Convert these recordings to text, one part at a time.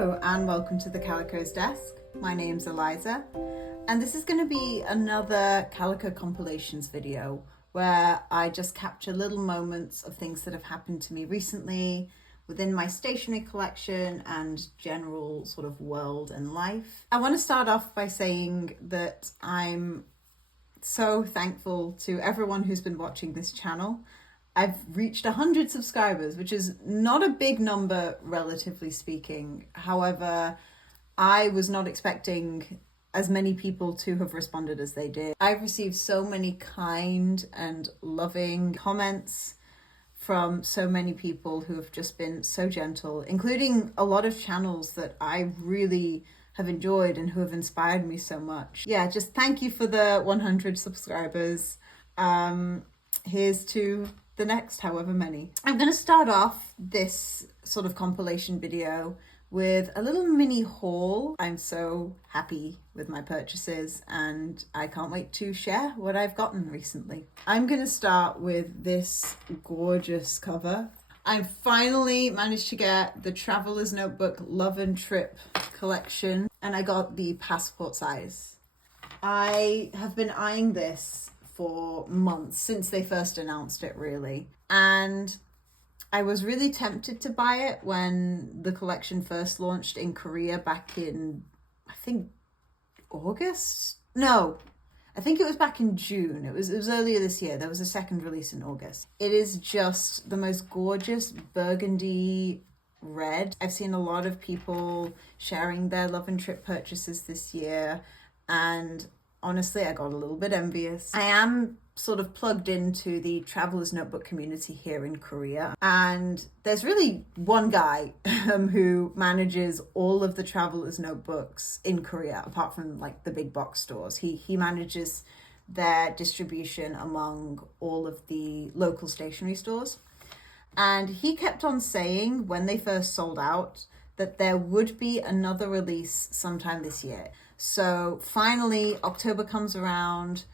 Hello and welcome to the Calico's desk. My name's Eliza and this is going to be another Calico compilations video where I just capture little moments of things that have happened to me recently within my stationery collection and general sort of world and life. I want to start off by saying that I'm so thankful to everyone who's been watching this channel. I've reached 100 subscribers, which is not a big number, relatively speaking. However, I was not expecting as many people to have responded as they did. I've received so many kind and loving comments from so many people who have just been so gentle, including a lot of channels that I really have enjoyed and who have inspired me so much. Yeah, just thank you for the 100 subscribers. Here's to the next however many. I'm going to start off this sort of compilation video with a little mini haul. I'm so happy with my purchases and I can't wait to share what I've gotten recently. I'm going to start with this gorgeous cover. I finally managed to get the Traveler's Notebook Love and Trip collection and I got the passport size. I have been eyeing this for months, since they first announced it really. And I was really tempted to buy it when the collection first launched in Korea back in, I think, August? No, I think it was back in June. It was earlier this year. There was a second release in August. It is just the most gorgeous burgundy red. I've seen a lot of people sharing their Love and Trip purchases this year, and honestly, I got a little bit envious. I am sort of plugged into the Traveler's Notebook community here in Korea. And there's really one guy who manages all of the Traveler's Notebooks in Korea, apart from like the big box stores. He manages their distribution among all of the local stationery stores. And he kept on saying when they first sold out that there would be another release sometime this year. So finally, October comes around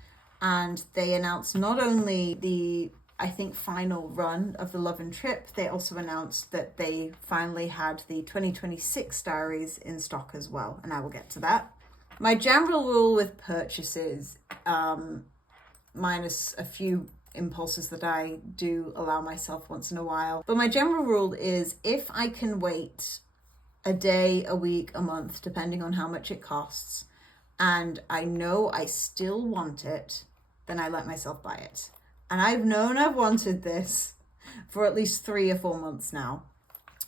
and they announced not only the, I think, final run of the Love and Trip, they also announced that they finally had the 2026 diaries in stock as well. And I will get to that. My general rule with purchases, minus a few impulses that I do allow myself once in a while. But my general rule is if I can wait a day, a week, a month, depending on how much it costs, and I know I still want it, then I let myself buy it. And I've known I've wanted this for at least 3 or 4 months now.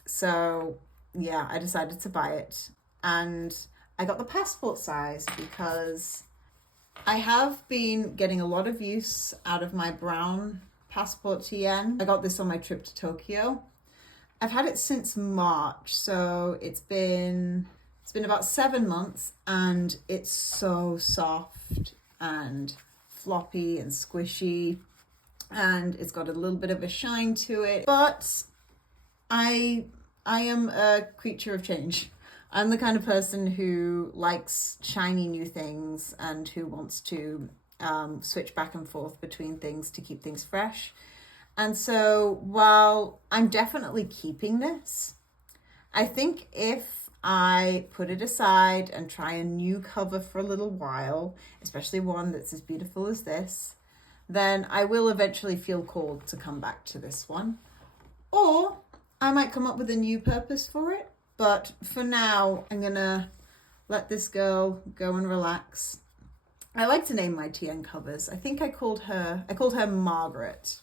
So yeah, I decided to buy it. And I got the passport size because I have been getting a lot of use out of my brown passport TN. I got this on my trip to Tokyo. I've had it since March, so it's been about 7 months, and it's so soft and floppy and squishy, and it's got a little bit of a shine to it. But I am a creature of change. I'm the kind of person who likes shiny new things and who wants to switch back and forth between things to keep things fresh. And so while I'm definitely keeping this, I think if I put it aside and try a new cover for a little while, especially one that's as beautiful as this, then I will eventually feel called to come back to this one. Or I might come up with a new purpose for it. But for now, I'm gonna let this girl go and relax. I like to name my TN covers. I think I called her Margaret.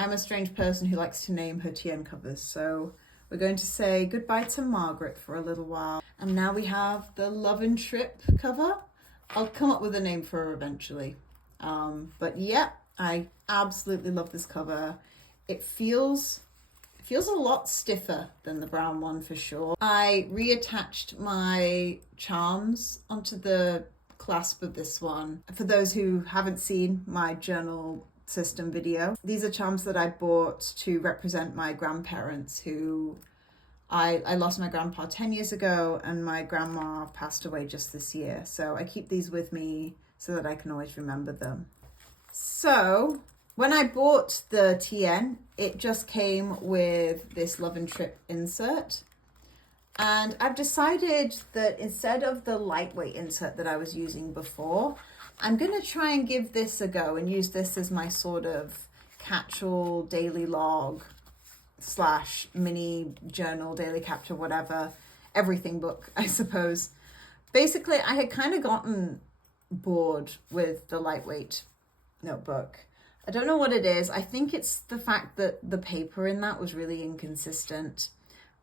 I'm a strange person who likes to name her TN covers, so we're going to say goodbye to Margaret for a little while. And now we have the Love and Trip cover. I'll come up with a name for her eventually. But yeah, I absolutely love this cover. It feels a lot stiffer than the brown one for sure. I reattached my charms onto the clasp of this one. For those who haven't seen my journal system video, these are charms that I bought to represent my grandparents who I lost my grandpa 10 years ago and my grandma passed away just this year. So I keep these with me so that I can always remember them. So when I bought the TN, it just came with this Love and Trip insert. And I've decided that instead of the lightweight insert that I was using before, I'm going to try and give this a go and use this as my sort of catch-all daily log / mini journal, daily capture, whatever, everything book, I suppose. Basically, I had kind of gotten bored with the lightweight notebook. I don't know what it is. I think it's the fact that the paper in that was really inconsistent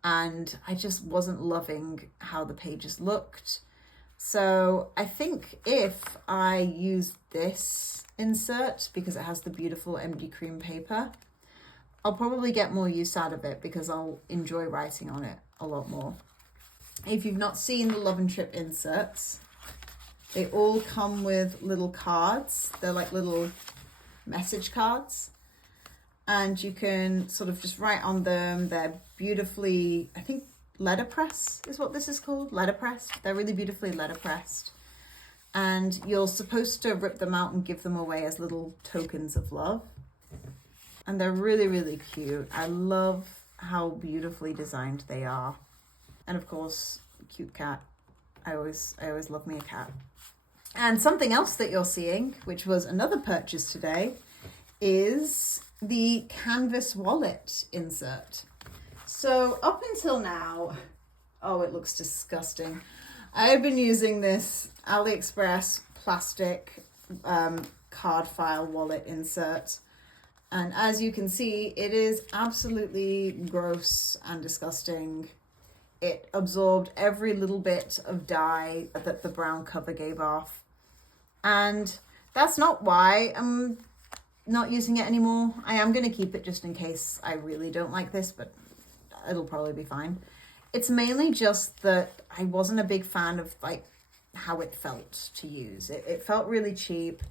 and I just wasn't loving how the pages looked. So I think if I use this insert, because it has the beautiful MD cream paper, I'll probably get more use out of it because I'll enjoy writing on it a lot more. If you've not seen the Love and Trip inserts, they all come with little cards. They're like little message cards. And you can sort of just write on them. They're beautifully, I think letterpress is what this is called, letterpressed. They're really beautifully letterpressed. And you're supposed to rip them out and give them away as little tokens of love. And they're really, really cute. I love how beautifully designed they are. And of course, cute cat. I always love me a cat. And something else that you're seeing, which was another purchase today, is the canvas wallet insert. So up until now, oh, it looks disgusting. I've been using this AliExpress plastic card file wallet insert. And as you can see, it is absolutely gross and disgusting. It absorbed every little bit of dye that the brown cover gave off. And that's not why I'm not using it anymore. I am going to keep it just in case I really don't like this, but it'll probably be fine. It's mainly just that I wasn't a big fan of like how it felt to use. It felt really cheap.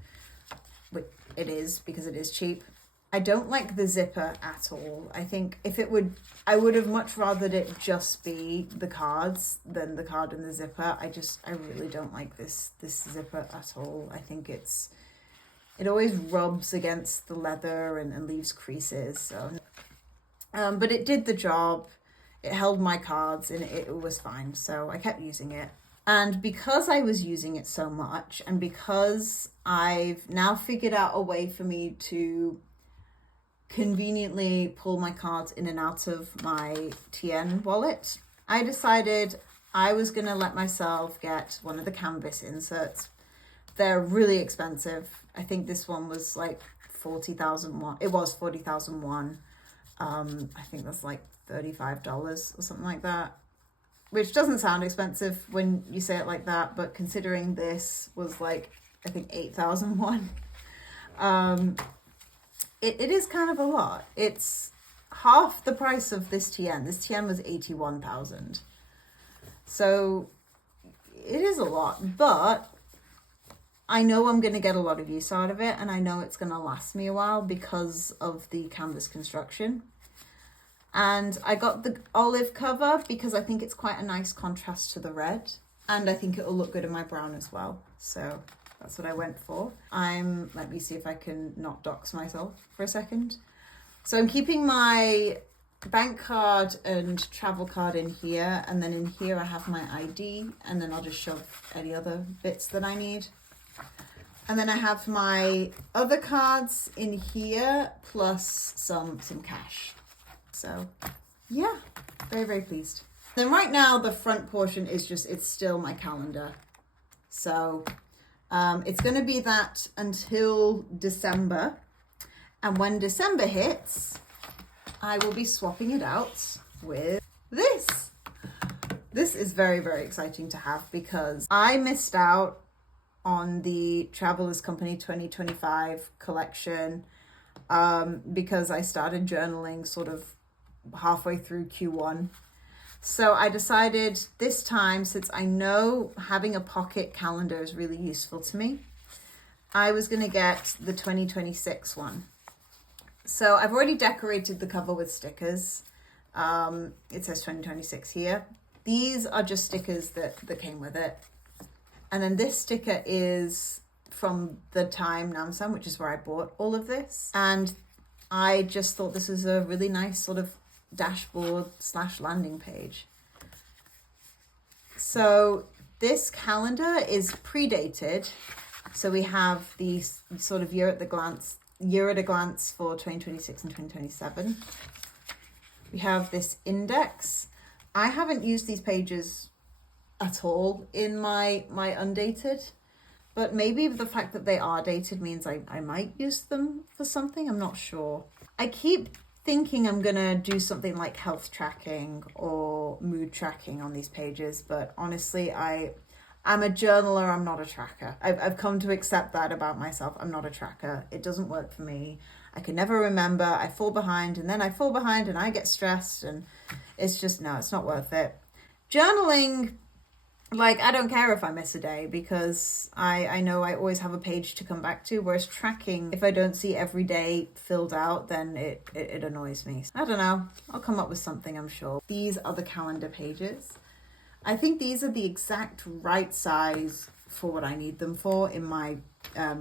But it is, because it is cheap. I don't like the zipper at all. I think I would have much rathered it just be the cards than the card and the zipper. I really don't like this zipper at all. I think it always rubs against the leather and leaves creases. So, but it did the job. It held my cards and it was fine. So I kept using it. And because I was using it so much, and because I've now figured out a way for me to conveniently pull my cards in and out of my TN wallet, I decided I was going to let myself get one of the canvas inserts. They're really expensive. I think this one was like 40,000 won. It was 40,000 won. I think that's like $35 or something like that, which doesn't sound expensive when you say it like that, but considering this was like, I think 8,000 won. It is kind of a lot. It's half the price of this TN. This TN was 81,000. So it is a lot, but I know I'm going to get a lot of use out of it, and I know it's going to last me a while because of the canvas construction. And I got the olive cover because I think it's quite a nice contrast to the red, and I think it will look good in my brown as well. So that's what I went for. Let me see if I can not dox myself for a second. So I'm keeping my bank card and travel card in here, and then in here I have my ID, and then I'll just shove any other bits that I need. And then I have my other cards in here, plus some cash. So yeah, very, very pleased. Then right now the front portion is it's still my calendar. So it's going to be that until December. And when December hits, I will be swapping it out with this. This is very, very exciting to have because I missed out on the Travelers Company 2025 collection because I started journaling sort of halfway through Q1. So I decided this time, since I know having a pocket calendar is really useful to me, I was going to get the 2026 one. So I've already decorated the cover with stickers. It says 2026 here. These are just stickers that came with it. And then this sticker is from the time Namsan, which is where I bought all of this. And I just thought this is a really nice sort of dashboard / landing page. So this calendar is predated. So we have the sort of year at a glance for 2026 and 2027. We have this index. I haven't used these pages at all in my undated, but maybe the fact that they are dated means I might use them for something. I'm not sure. I keep thinking I'm gonna do something like health tracking or mood tracking on these pages, but honestly, I'm a journaler, I'm not a tracker. I've come to accept that about myself. I'm not a tracker. It doesn't work for me. I can never remember. I fall behind, and then I fall behind and I get stressed, and it's just, no, it's not worth it. Journaling, like, I don't care if I miss a day because I know I always have a page to come back to, whereas tracking, if I don't see every day filled out, then it annoys me. I don't know. I'll come up with something, I'm sure. These are the calendar pages. I think these are the exact right size for what I need them for in my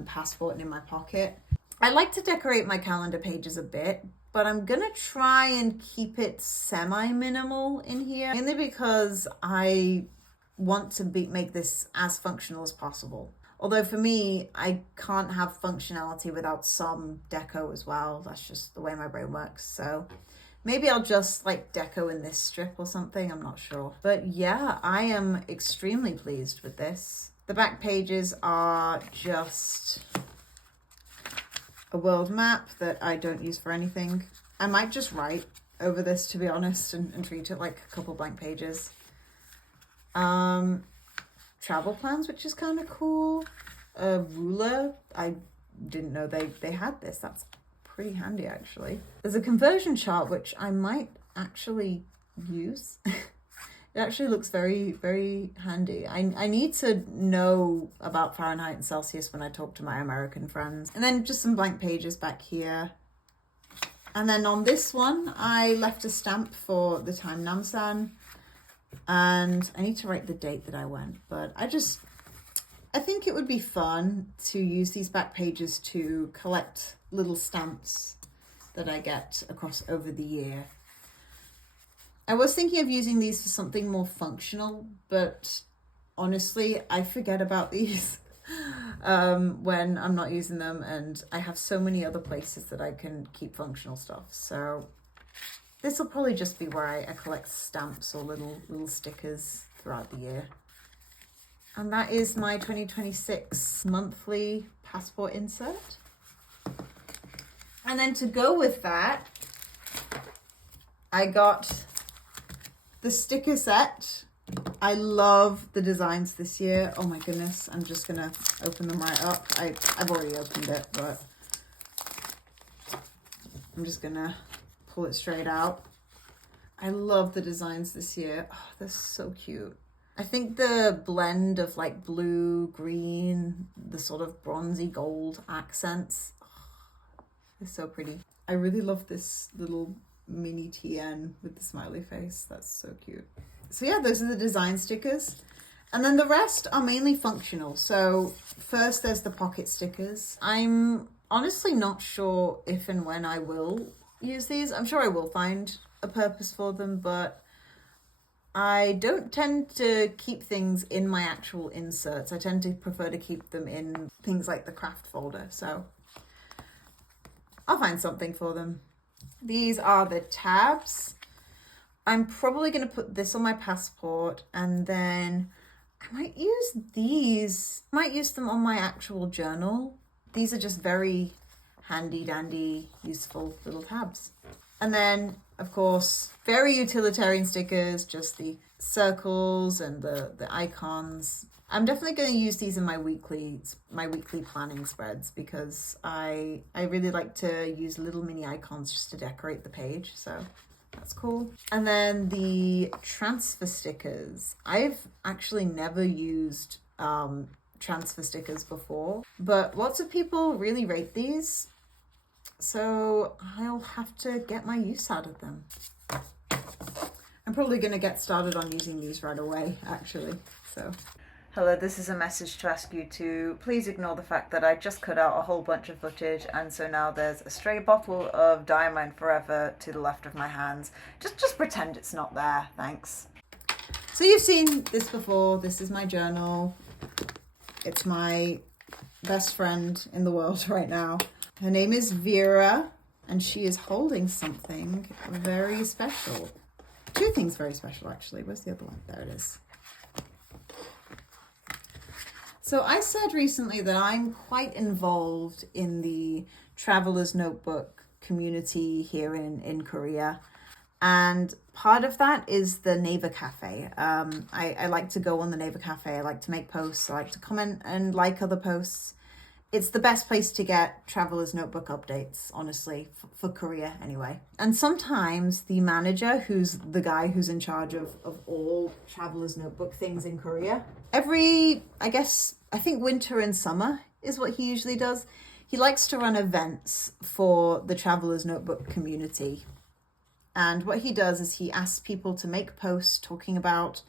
passport and in my pocket. I like to decorate my calendar pages a bit, but I'm gonna try and keep it semi-minimal in here, mainly because I want to make this as functional as possible. Although for me, I can't have functionality without some deco as well. That's just the way my brain works. So maybe I'll just like deco in this strip or something, I'm not sure. But yeah, I am extremely pleased with this. The back pages are just a world map that I don't use for anything. I might just write over this, to be honest, and treat it like a couple blank pages. Travel plans, which is kind of cool. A ruler, I didn't know they had this. That's pretty handy, actually. There's a conversion chart, which I might actually use. It actually looks very, very handy. I need to know about Fahrenheit and Celsius when I talk to my American friends. And then just some blank pages back here. And then on this one, I left a stamp for the time Namsan. And I need to write the date that I went. But I think it would be fun to use these back pages to collect little stamps that I get across over the year. I was thinking of using these for something more functional, but honestly, I forget about these when I'm not using them, and I have so many other places that I can keep functional stuff. So this will probably just be where I collect stamps or little stickers throughout the year. And that is my 2026 monthly passport insert. And then to go with that, I got the sticker set. I love the designs this year. Oh my goodness, I'm just gonna open them right up. I've already opened it, but I'm just gonna pull it straight out. I love the designs this year. Oh, they're so cute. I think the blend of like blue, green, the sort of bronzy gold accents, they're so pretty. I really love this little mini TN with the smiley face. That's so cute. So yeah, those are the design stickers. And then the rest are mainly functional. So first there's the pocket stickers. I'm honestly not sure if and when I will use these. I'm sure I will find a purpose for them, but I don't tend to keep things in my actual inserts. I tend to prefer to keep them in things like the craft folder. So I'll find something for them. These are the tabs. I'm probably going to put this on my passport, and then I might use these. I might use them on my actual journal. These are just very handy dandy, useful little tabs. And then, of course, very utilitarian stickers, just the circles and the icons. I'm definitely going to use these in my weekly planning spreads because I really like to use little mini icons just to decorate the page. So that's cool. And then the transfer stickers. I've actually never used transfer stickers before, but lots of people really rate these. So I'll have to get my use out of them. I'm probably going to get started on using these right away, actually. So, hello, this is a message to ask you to please ignore the fact that I just cut out a whole bunch of footage, and so now there's a stray bottle of Diamond Forever to the left of my hands. Just pretend it's not there, thanks. So you've seen this before. This is my journal. It's my best friend in the world right now. Her name is Vera, and she is holding something very special. Two things very special, actually. Where's the other one? There it is. So I said recently that I'm quite involved in the Traveler's Notebook community here in Korea. And part of that is the Naver Cafe. I like to go on the Naver Cafe. I like to make posts. I like to comment and like other posts. It's the best place to get Traveler's Notebook updates, honestly, for Korea anyway. And sometimes the manager, who's the guy who's in charge of all Traveler's Notebook things in Korea, I think winter and summer is what he usually does. He likes to run events for the Traveler's Notebook community. And what he does is he asks people to make posts talking about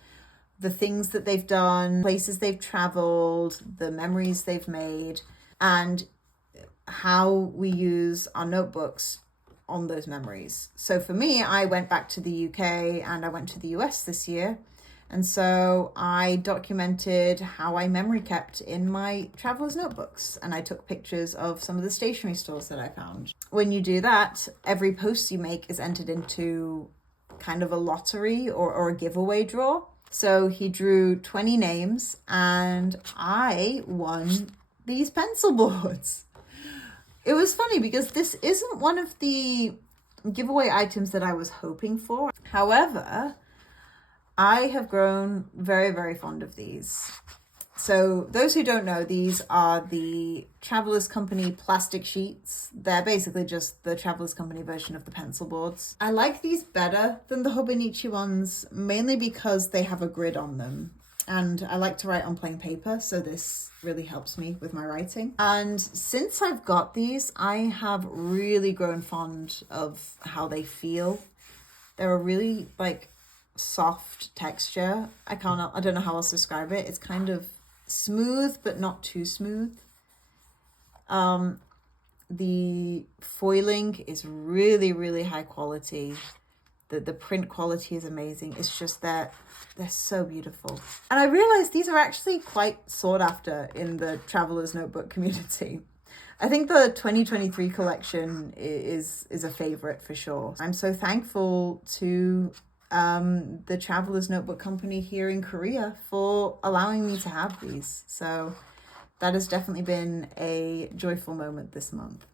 the things that they've done, places they've traveled, the memories they've made, and how we use our notebooks on those memories. So for me, I went back to the UK and I went to the US this year. And so I documented how I memory kept in my traveler's notebooks. And I took pictures of some of the stationery stores that I found. When you do that, every post you make is entered into kind of a lottery or a giveaway draw. So he drew 20 names and I won these pencil boards. It was funny because this isn't one of the giveaway items that I was hoping for. However, I have grown very, very fond of these. So those who don't know, these are the Travelers Company plastic sheets. They're basically just the Travelers Company version of the pencil boards. I like these better than the Hobonichi ones, mainly because they have a grid on them. And I like to write on plain paper, so this really helps me with my writing. And since I've got these, I have really grown fond of how they feel. They're a really soft texture. I don't know how else to describe it. It's kind of smooth, but not too smooth. The foiling is really, really high quality. The print quality is amazing. It's just that they're so beautiful. And I realized these are actually quite sought after in the Traveler's Notebook community. I think the 2023 collection is a favorite for sure. I'm so thankful to the Traveler's Notebook Company here in Korea for allowing me to have these. So that has definitely been a joyful moment this month.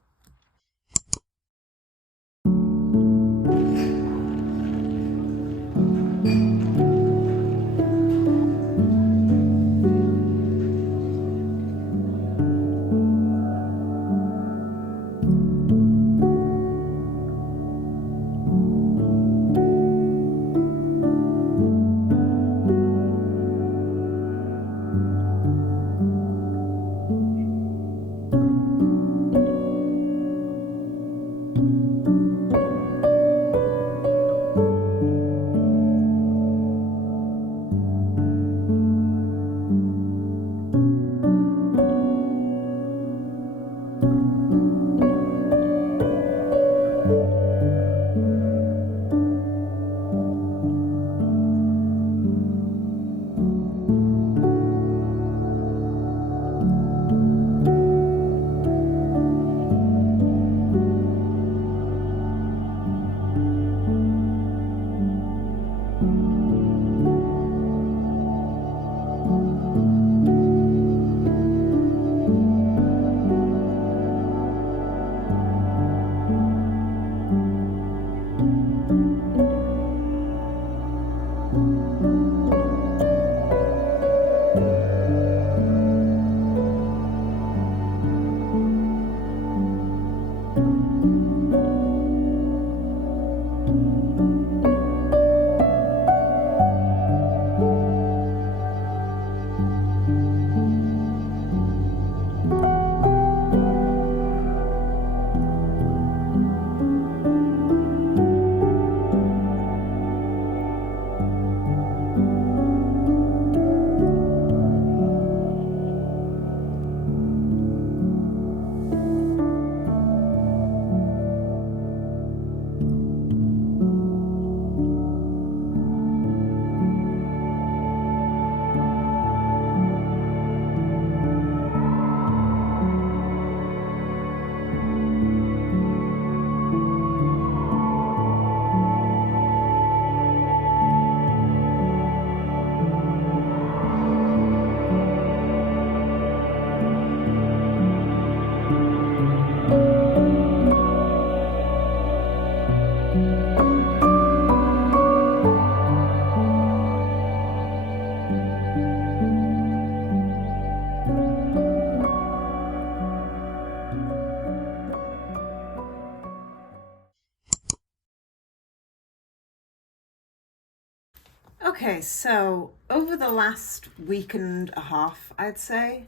Okay, so over the last week and a half, I'd say,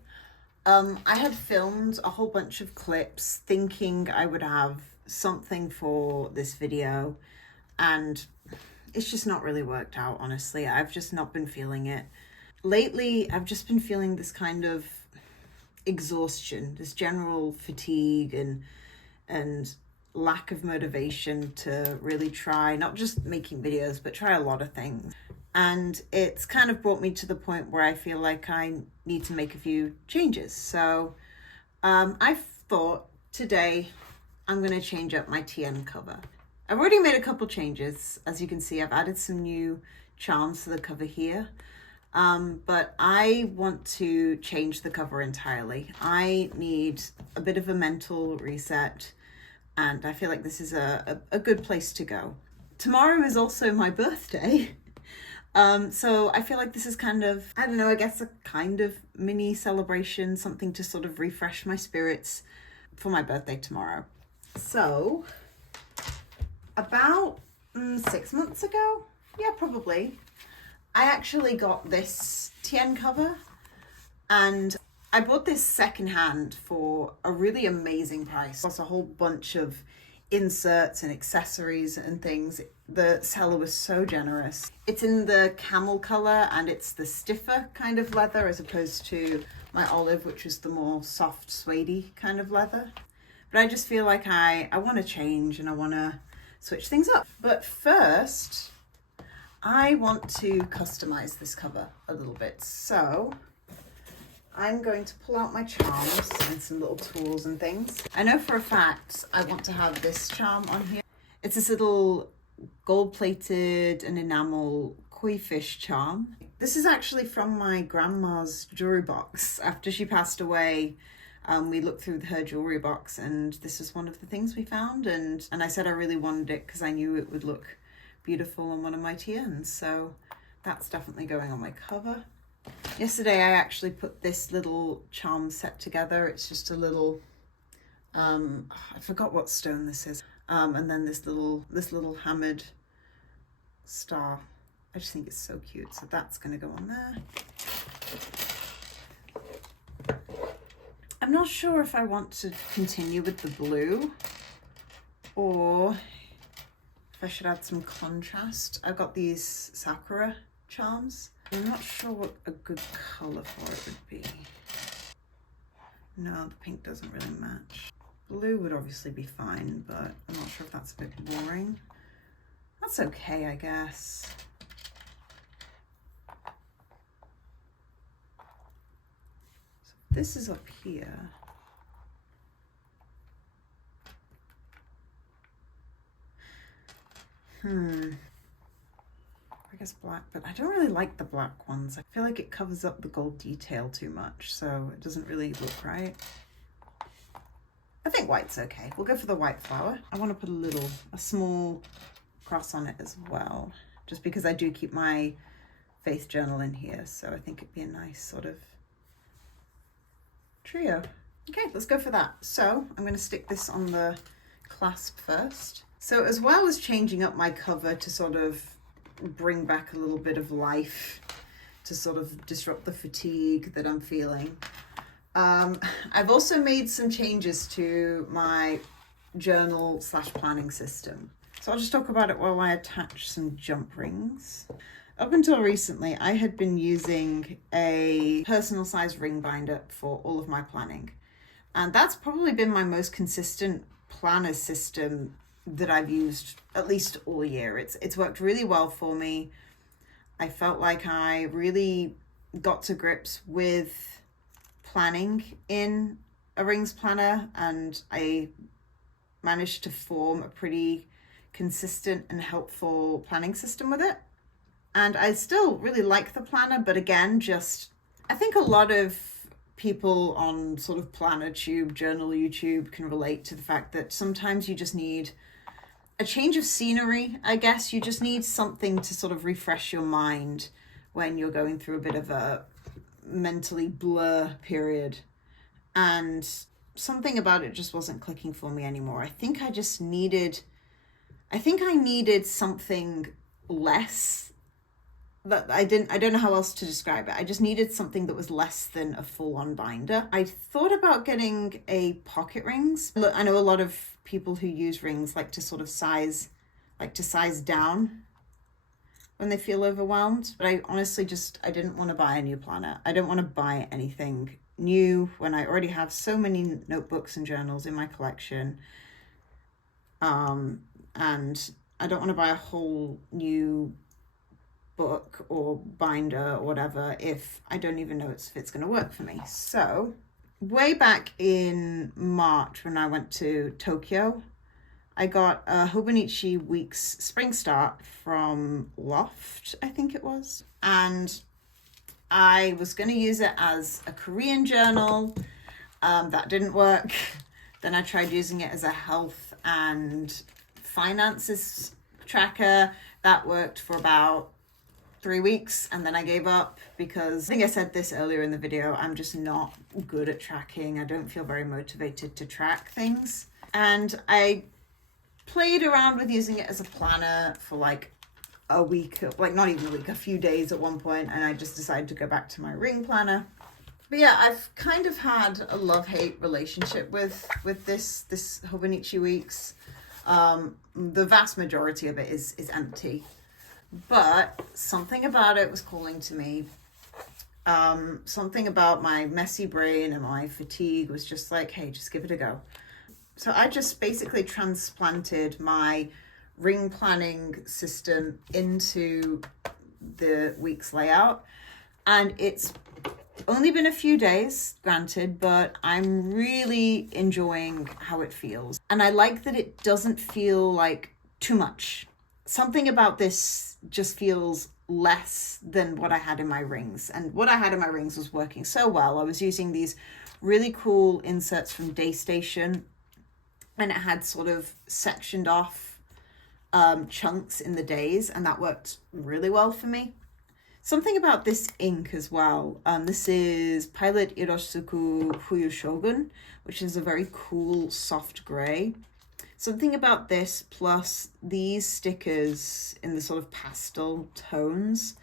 I had filmed a whole bunch of clips thinking I would have something for this video, and it's just not really worked out, honestly. I've just not been feeling it. Lately, I've just been feeling this kind of exhaustion, this general fatigue and lack of motivation to really try not just making videos, but try a lot of things. And it's kind of brought me to the point where I feel like I need to make a few changes. So I thought today I'm going to change up my TN cover. I've already made a couple changes. As you can see, I've added some new charms to the cover here. But I want to change the cover entirely. I need a bit of a mental reset, and I feel like this is a good place to go. Tomorrow is also my birthday. So I feel like this is kind of, I don't know, I guess a kind of mini celebration, something to sort of refresh my spirits for my birthday tomorrow. So about 6 months ago, yeah, probably, I actually got this TN cover, and I bought this secondhand for a really amazing price. Plus a whole bunch of inserts and accessories and things. The seller was so generous. It's in the camel color, and it's the stiffer kind of leather as opposed to my olive, which is the more soft suede kind of leather. But I just feel like I want to change and I want to switch things up. But first, I want to customize this cover a little bit. So I'm going to pull out my charms and some little tools and things. I know for a fact I want to have this charm on here. It's this little gold-plated and enamel koi fish charm. This is actually from my grandma's jewelry box. After she passed away, we looked through her jewelry box, and this is one of the things we found. And I said I really wanted it because I knew it would look beautiful on one of my TNs. So that's definitely going on my cover. Yesterday I actually put this little charm set together. It's just a little, I forgot what stone this is. And then this little hammered star. I just think it's so cute. So that's going to go on there. I'm not sure if I want to continue with the blue or if I should add some contrast. I've got these sakura charms. I'm not sure what a good color for it would be. No, the pink doesn't really match. Blue would obviously be fine, but I'm not sure if that's a bit boring. That's okay, I guess. So this is up here. I guess black, but I don't really like the black ones. I feel like it covers up the gold detail too much, so it doesn't really look right. I think white's okay. We'll go for the white flower. I want to put a small cross on it as well, just because I do keep my faith journal in here, so I think it'd be a nice sort of trio. Okay, let's go for that. So I'm going to stick this on the clasp first. So as well as changing up my cover to sort of bring back a little bit of life, to sort of disrupt the fatigue that I'm feeling, I've also made some changes to my journal / planning system. So I'll just talk about it while I attach some jump rings. Up until recently, I had been using a personal size ring binder for all of my planning. And that's probably been my most consistent planner system that I've used at least all year. It's worked really well for me. I felt like I really got to grips with planning in a rings planner, and I managed to form a pretty consistent and helpful planning system with it. And I still really like the planner, but again, I think a lot of people on sort of planner tube, journal YouTube can relate to the fact that sometimes you just need a change of scenery, I guess. You just need something to sort of refresh your mind when you're going through a bit of a mentally blur period. And something about it just wasn't clicking for me anymore. I think I needed something less that I don't know how else to describe it. I just needed something that was less than a full-on binder. I thought about getting a pocket rings. Look, I know a lot of people who use rings like to sort of size down when they feel overwhelmed. But I honestly I didn't want to buy a new planner. I don't want to buy anything new when I already have so many notebooks and journals in my collection. And I don't want to buy a whole new book or binder or whatever if I don't even know if it's going to work for me. So way back in March when I went to Tokyo, I got a Hobonichi Weeks Spring Start from Loft, I think it was. And I was going to use it as a Korean journal. That didn't work. Then I tried using it as a health and finances tracker. That worked for about 3 weeks, and then I gave up because I think I said this earlier in the video, I'm just not good at tracking. I don't feel very motivated to track things. And I played around with using it as a planner for like a week, like not even a week, a few days at one point, and I just decided to go back to my ring planner. But yeah, I've kind of had a love-hate relationship with this Hobonichi Weeks. The vast majority of it is empty, but something about it was calling to me. Something about my messy brain and my fatigue was just like, hey, just give it a go. So I just basically transplanted my ring planning system into the week's layout, and it's only been a few days, granted, but I'm really enjoying how it feels. And I like that it doesn't feel like too much. Something about this just feels less than what I had in my rings. And what I had in my rings was working so well. I was using these really cool inserts from DayStation, and it had sort of sectioned off chunks in the days, and that worked really well for me. Something about this ink as well. This is Pilot Irosuku Fuyu Shogun, which is a very cool soft gray. Something about this plus these stickers in the sort of pastel tones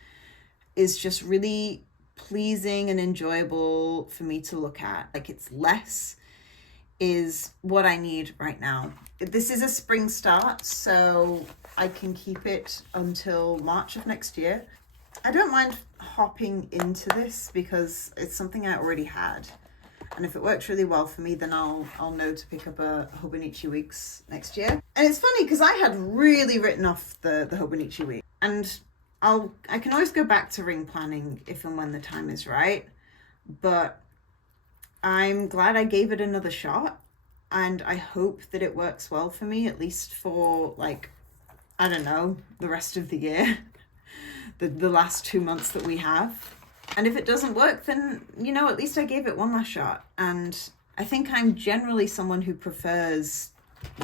is just really pleasing and enjoyable for me to look at. Like, it's less is what I need right now. This is a spring start, so I can keep it until March of next year. I don't mind hopping into this because it's something I already had. And if it works really well for me, then I'll know to pick up a Hobonichi Weeks next year. And it's funny because I had really written off the Hobonichi Week. And I can always go back to ring planning if and when the time is right. But I'm glad I gave it another shot. And I hope that it works well for me, at least for, like, I don't know, the rest of the year. The last 2 months that we have. And if it doesn't work, then, you know, at least I gave it one last shot. And I think I'm generally someone who prefers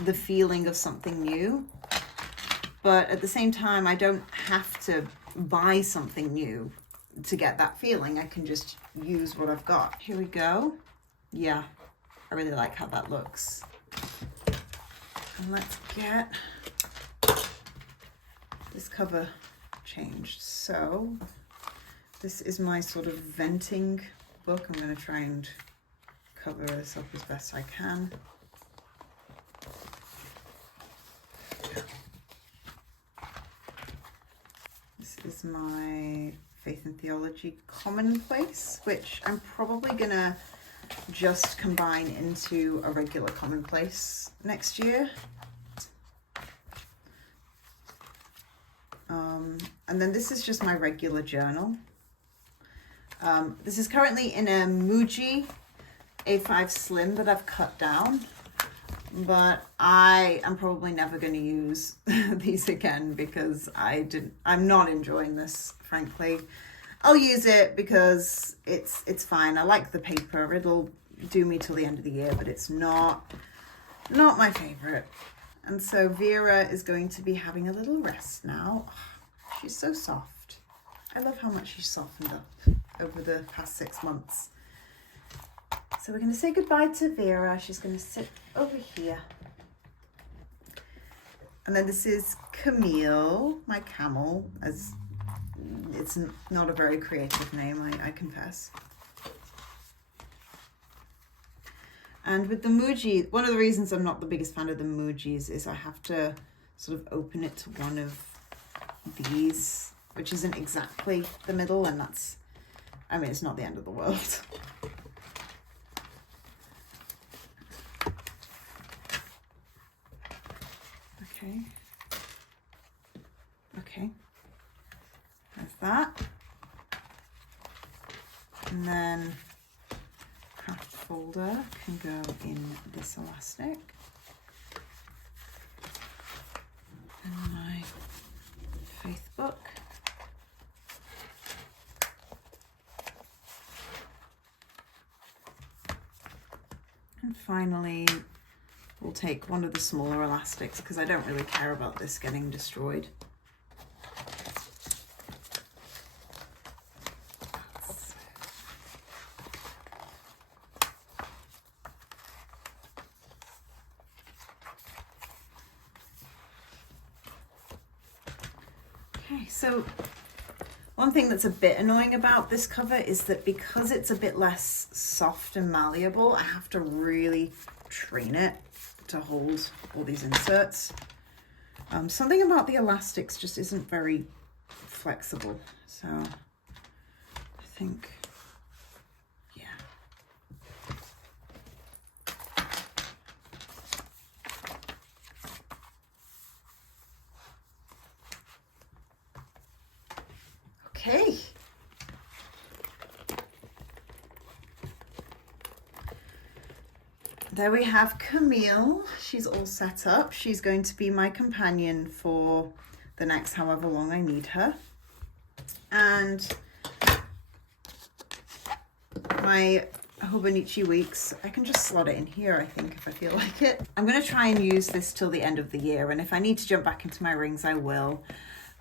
the feeling of something new. But at the same time, I don't have to buy something new to get that feeling. I can just use what I've got. Here we go. Yeah, I really like how that looks. And let's get this cover changed. So this is my sort of venting book. I'm going to try and cover this up as best I can. This is my Faith and Theology Commonplace, which I'm probably going to just combine into a regular commonplace next year. And then this is just my regular journal. This is currently in a Muji A5 Slim that I've cut down, but I am probably never going to use these again because I'm not enjoying this, frankly. I'll use it because it's fine. I like the paper. It'll do me till the end of the year, but it's not my favorite. And so Vera is going to be having a little rest now. She's so soft. I love how much she's softened up over the past 6 months. So we're going to say goodbye to Vera. She's going to sit over here. And then this is Camel, my camel, as It's not a very creative name, I confess. And with the Muji, one of the reasons I'm not the biggest fan of the Mujis is I have to sort of open it to one of these, which isn't exactly the middle, and that's, I mean, it's not the end of the world. Okay, there's that. And then craft folder can go in this elastic. And my faith book. And finally, we'll take one of the smaller elastics because I don't really care about this getting destroyed. Okay, so one thing that's a bit annoying about this cover is that because it's a bit less soft and malleable, I have to really train it to hold all these inserts. Something about the elastics just isn't very flexible, so I think, yeah. Okay. There we have Camille. She's all set up. She's going to be my companion for the next however long I need her. And my Hobonichi weeks, I can just slot it in here, I think, if I feel like it. I'm going to try and use this till the end of the year, and if I need to jump back into my rings, I will.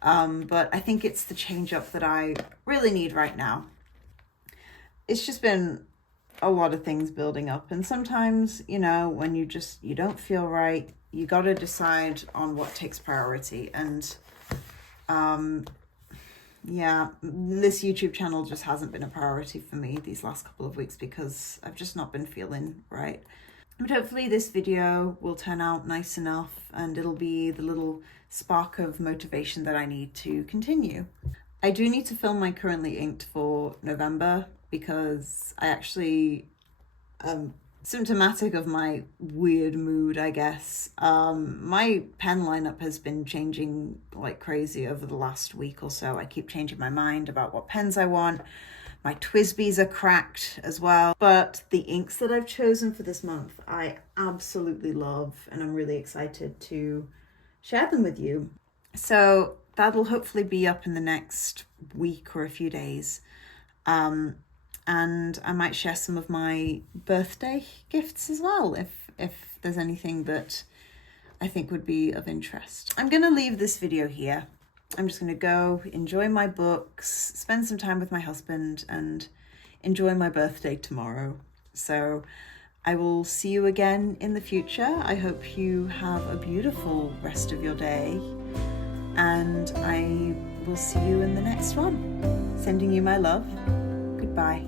But I think it's the change up that I really need right now. It's just been a lot of things building up, and sometimes, you know, when you don't feel right, you got to decide on what takes priority. And yeah, this YouTube channel just hasn't been a priority for me these last couple of weeks because I've just not been feeling right. But hopefully this video will turn out nice enough and it'll be the little spark of motivation that I need to continue. I do need to film my currently inked for November because I actually, symptomatic of my weird mood, I guess. My pen lineup has been changing like crazy over the last week or so. I keep changing my mind about what pens I want. My Twisbys are cracked as well. But the inks that I've chosen for this month, I absolutely love, and I'm really excited to share them with you. So that'll hopefully be up in the next week or a few days. And I might share some of my birthday gifts as well, if there's anything that I think would be of interest. I'm going to leave this video here. I'm just going to go enjoy my books, spend some time with my husband, and enjoy my birthday tomorrow. So I will see you again in the future. I hope you have a beautiful rest of your day, and I will see you in the next one. Sending you my love. Goodbye.